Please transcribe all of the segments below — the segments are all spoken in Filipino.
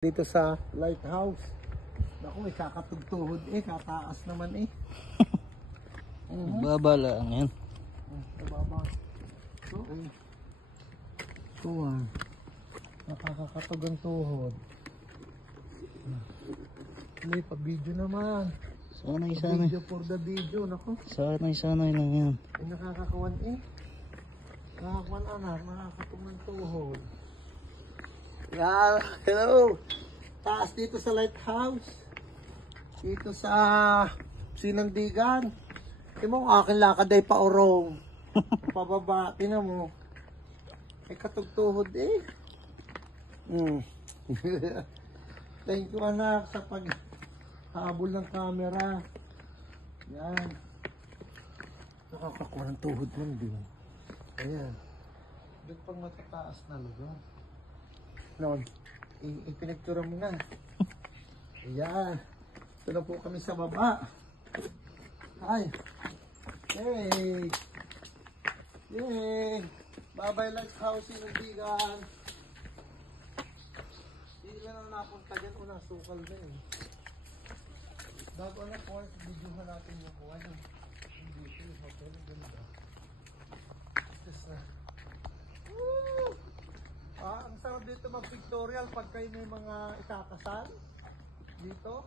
Dito sa lighthouse. Naku, kakatugtuhod kataas naman Baba lang yan. Baba. So, nakakatog ang tuhod. May pa-video naman. Sanay. Video for the video. Naku. Sanay lang yan. Ay, nakakakuan Nakakakuan anak. Nakakatog ng tuhod. Yeah, hello. Taas dito sa lighthouse. Dito sa Sinandigan. Imo akin lakad ay paurong. Pababa, tinan mo. Ay katugtuhod Thank you anak sa paghabol ng camera. Yan. Nakakakuha ng tuhod mo din. Ayan. Doon pang matataas na lugar. Noon, ipinagtura mo na. Ayan. Ito na po kami sa baba. Ay. Yay. Yay. Bye-bye lighthouse Sinandigan. Hindi lang napunta dyan. Unang sukal na Bago na po, videohan natin yung kuha ng dito. Yung hotel. Ganda. Just na. Woo! Ang sarap dito mag-pictorial pag kayo may mga ikakasal dito.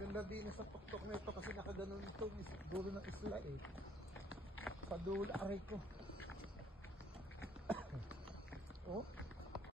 Ganda din sa tuktok na ito kasi nakaganon ito dulo ng isla sa dulo aray ko. Oh.